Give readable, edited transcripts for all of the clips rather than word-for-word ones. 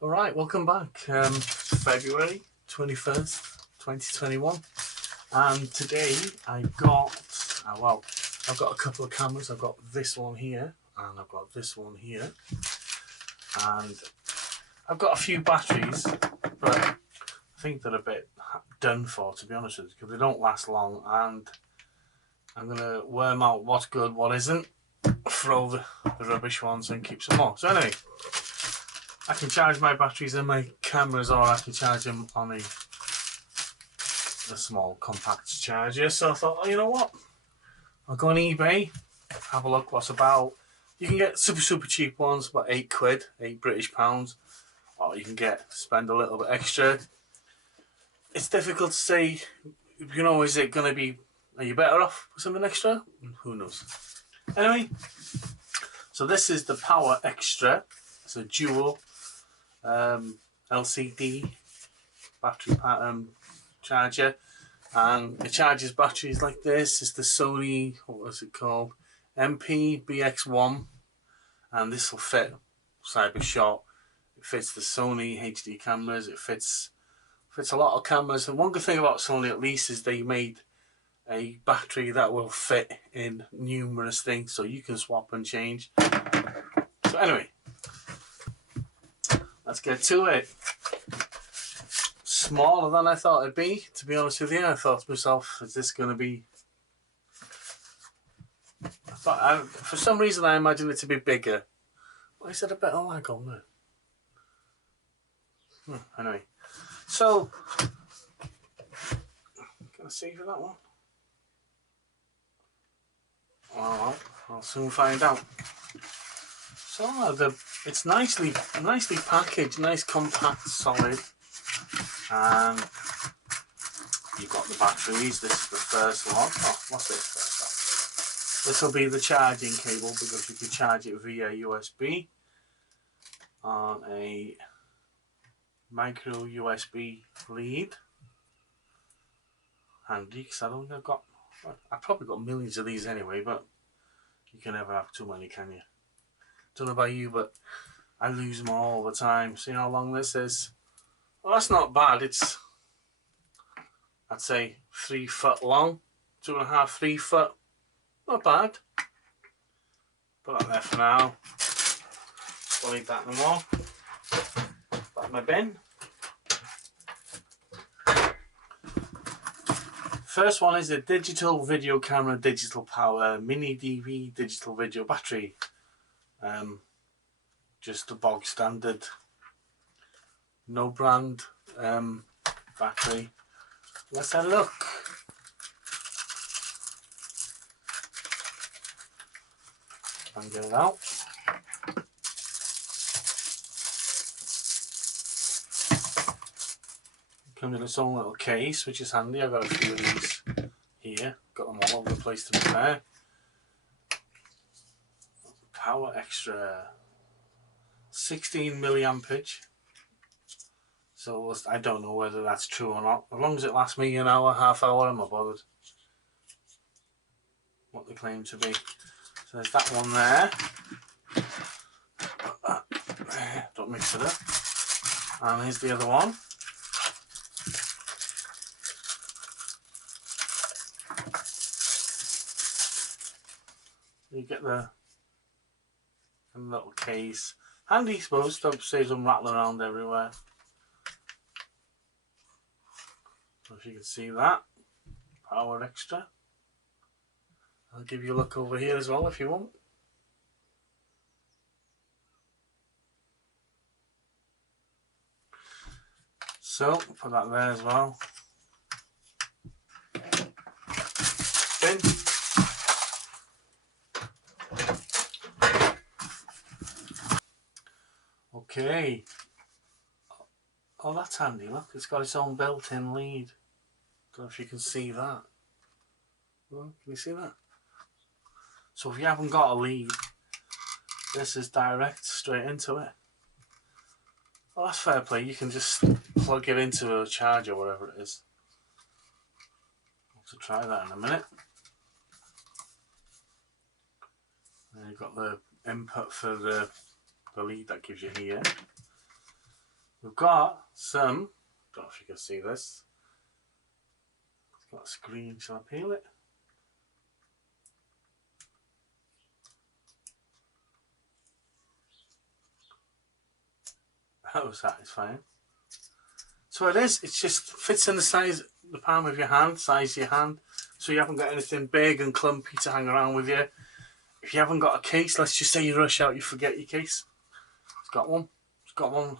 Alright, welcome back. February 21st, 2021. And today I've got a couple of cameras. I've got this one here and I've got this one here. And I've got a few batteries, but I think they're a bit done for, to be honest with you, because they don't last long. And I'm going to worm out what's good, what isn't, throw the rubbish ones and keep some more. So anyway, I can charge my batteries in my cameras, or I can charge them on a small compact charger. So I thought, oh, you know what? I'll go on eBay, have a look what's about. You can get super cheap ones, about £8, £8 or you can spend a little bit extra. It's difficult to say, is it going to be, are you better off with something extra? Who knows? Anyway, so this is the Powerextra. It's a dual LCD battery pattern charger, and it charges batteries like this. It's the Sony, what was it called, NP-BX1, and this will fit cyber shot. It fits the Sony HD cameras. It fits a lot of cameras. And one good thing about Sony, at least, is they made a battery that will fit in numerous things, so you can swap and change. So anyway, let's get to it. Smaller than I thought it'd be, to be honest with you. I thought to myself, is this going to be... for some reason I imagined it to be bigger. Why is there a bit of lag on there? Anyway, so... Can I save that one? Well, I'll soon find out. So it's nicely packaged, nice, compact, solid. And you've got the batteries. This is the first one. Oh, what's this first one? This will be the charging cable, because you can charge it via USB on a micro USB lead. Handy, because I've probably got millions of these anyway, but you can never have too many, can you? Don't know about you, but I lose them all the time. See how long this is? Well, that's not bad. It's, I'd say, 3 foot long, 2.5, 3 foot. Not bad. Put that there for now. Don't need that anymore. Back in my bin. First one is a digital video camera, digital power, mini DV digital video battery. Just a bog standard, no brand battery. Let's have a look. And get it out. Comes in its own little case, which is handy. I've got a few of these here. Got them all over the place to be fair. Powerextra 16 milliampage. So I don't know whether that's true or not. As long as it lasts me an hour, half hour, I'm not bothered what they claim to be. So there's that one there. Put that there. Don't mix it up. And here's the other one. You get the little case. Handy, I suppose, to save them rattling around everywhere. So if you can see that, Powerextra. I'll give you a look over here as well if you want. So put that there as well. Bin. Okay. Oh, that's handy, look. It's got its own built-in lead. Don't know if you can see that. Well, can you see that? So if you haven't got a lead, this is direct straight into it. Well, that's fair play. You can just plug it into a charger, whatever it is. I'll have to try that in a minute. And you've got the input for the lead that gives you here. we've got some, don't know if you can see this, it's got a screen, shall I peel it? That was satisfying. So it is, it just fits in the size, the palm of your hand, size of your hand, so you haven't got anything big and clumpy to hang around with you. If you haven't got a case, let's just say you rush out, you forget your case. It's got one. It's got one.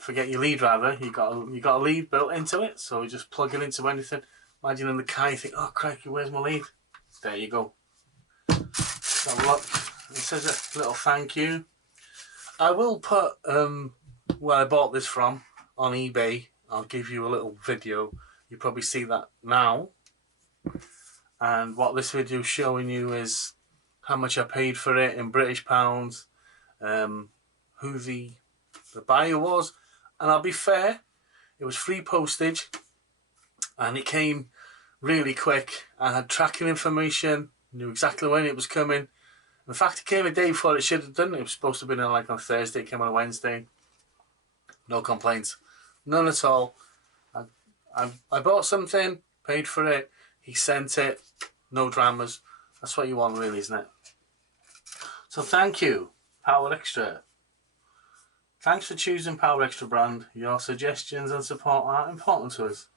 Forget your lead rather. You got a lead built into it, so you just plug it into anything. Imagine in the car, you think, oh crikey, where's my lead? There you go. Have a look. It says a little thank you. I will put where I bought this from on eBay. I'll give you a little video. You probably see that now. And what this video is showing you is how much I paid for it in British pounds, who the buyer was, and I'll be fair, it was free postage, and it came really quick. I had tracking information, knew exactly when it was coming. In fact, it came a day before it should have done. It was supposed to have been like on Thursday, it came on a Wednesday. No complaints, none at all. I bought something, paid for it, he sent it, no dramas. That's what you want really, isn't it? So thank you, Powerextra. Thanks for choosing Powerextra brand. Your suggestions and support are important to us.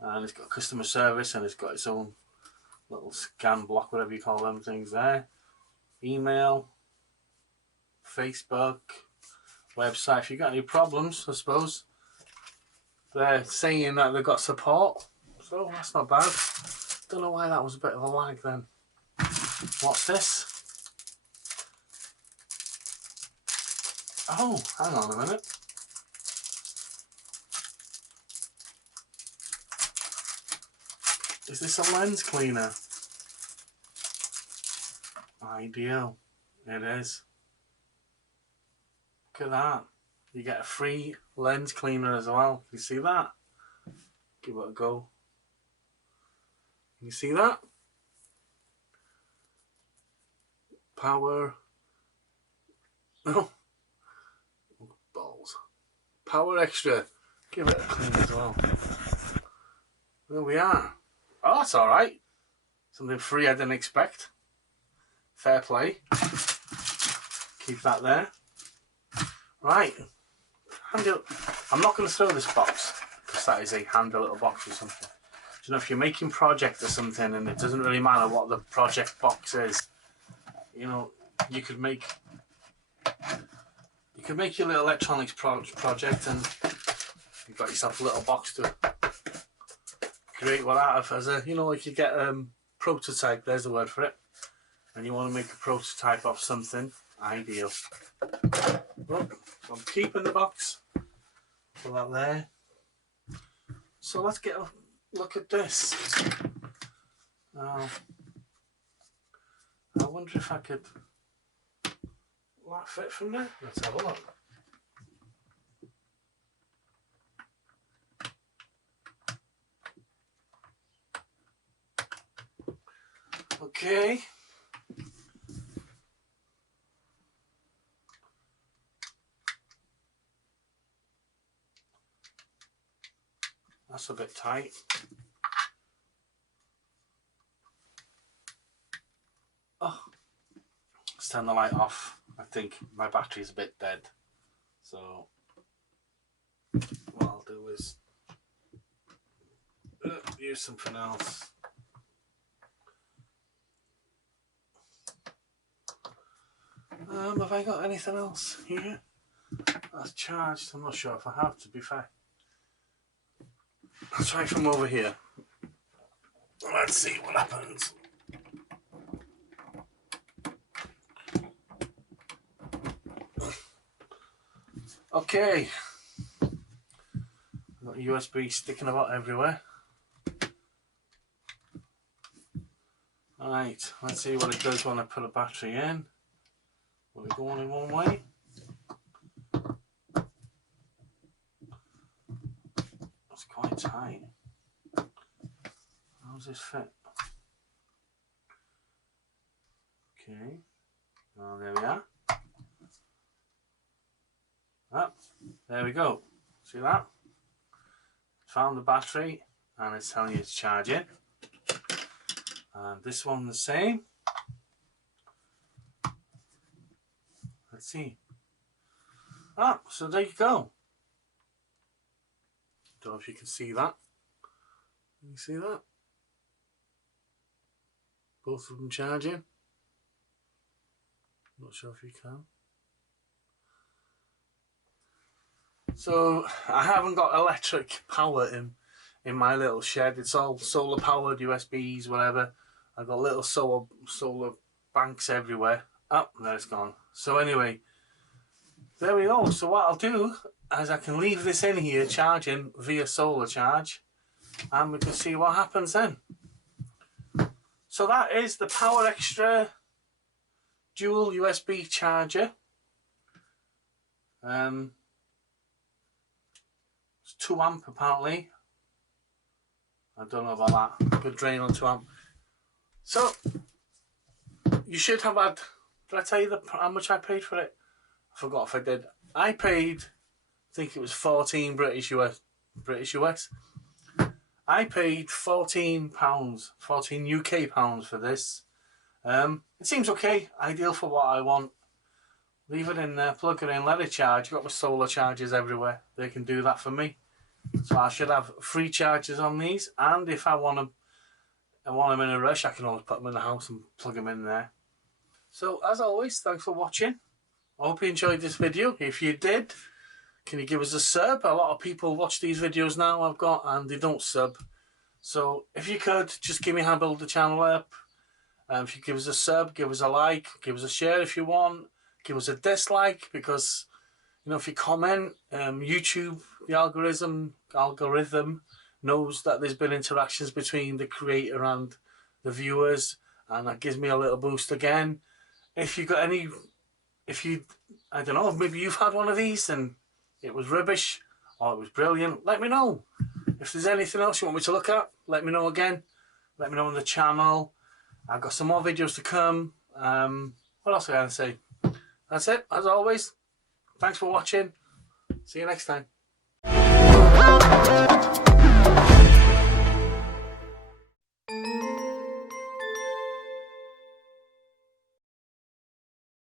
And it's got customer service, and it's got its own little scan block, whatever you call them things there. Email, Facebook, website. If you've got any problems, I suppose. They're saying that they've got support, so that's not bad. Don't know why that was a bit of a lag then. What's this? Oh, hang on a minute. Is this a lens cleaner? Ideal. It is. Look at that. You get a free lens cleaner as well. You see that? Give it a go. You see that? Power. Oh. Balls. Powerextra. Give it a clean as well. There we are. Oh, that's alright. Something free I didn't expect. Fair play. Keep that there. Right. I'm not going to throw this box, because that is a handy little box or something. Do you know, if you're making project or something and it doesn't really matter what the project box is, you know, you could make your little electronics project, and you've got yourself a little box to create what out of as a, you know, like you get prototype, there's the word for it, and you want to make a prototype of something, ideal. Look, so I'm keeping the box, put that there. So let's get a look at this. Now, I wonder if I could fit from there. Let's have a look. Okay. That's a bit tight. Oh, let's turn the light off. I think my battery's a bit dead. So what I'll do is use something else. Have I got anything else here that's charged? I'm not sure if I have, to be fair. Let's try from over here. Let's see what happens. Okay. Got a USB sticking about everywhere. Alright, let's see what it does when I put a battery in. Will it go only one way? That's quite tight. How does this fit? Okay. Oh, there we are. Oh, there we go. See that? Found the battery and it's telling you it's charging. And this one the same. Let's see. Ah, so there you go. Don't know if you can see that. Can you see that? Both of them charging. Not sure if you can. So I haven't got electric power in my little shed. It's all solar powered, USBs, whatever. I've got little solar banks everywhere. Oh, there it's gone. So anyway, there we go. So what I'll do is I can leave this in here charging via solar charge, and we can see what happens then. So that is the Powerextra dual USB charger. It's 2 amp apparently. I don't know about that. Good drain on 2 amp. So you should have had. Did I tell you how much I paid for it? I forgot if I did. I paid, I think it was 14 British US. I paid £14, 14 UK pounds for this. It seems okay, ideal for what I want. Leave it in there, plug it in, let it charge. You've got my solar chargers everywhere. They can do that for me. So I should have free chargers on these, and if I want them in a rush, I can always put them in the house and plug them in there. So as always, thanks for watching. I hope you enjoyed this video. If you did, can you give us a sub? A lot of people watch these videos now I've got and they don't sub. So if you could, just give me a hand, build the channel up. If you give us a sub, give us a like, give us a share if you want. Give us a dislike, because you know, if you comment, YouTube, the algorithm knows that there's been interactions between the creator and the viewers, and that gives me a little boost again. If you got any, I don't know, maybe you've had one of these and it was rubbish or it was brilliant, let me know. If there's anything else you want me to look at, let me know again. Let me know on the channel. I've got some more videos to come. What else am I going to say? That's it, as always. Thanks for watching. See you next time.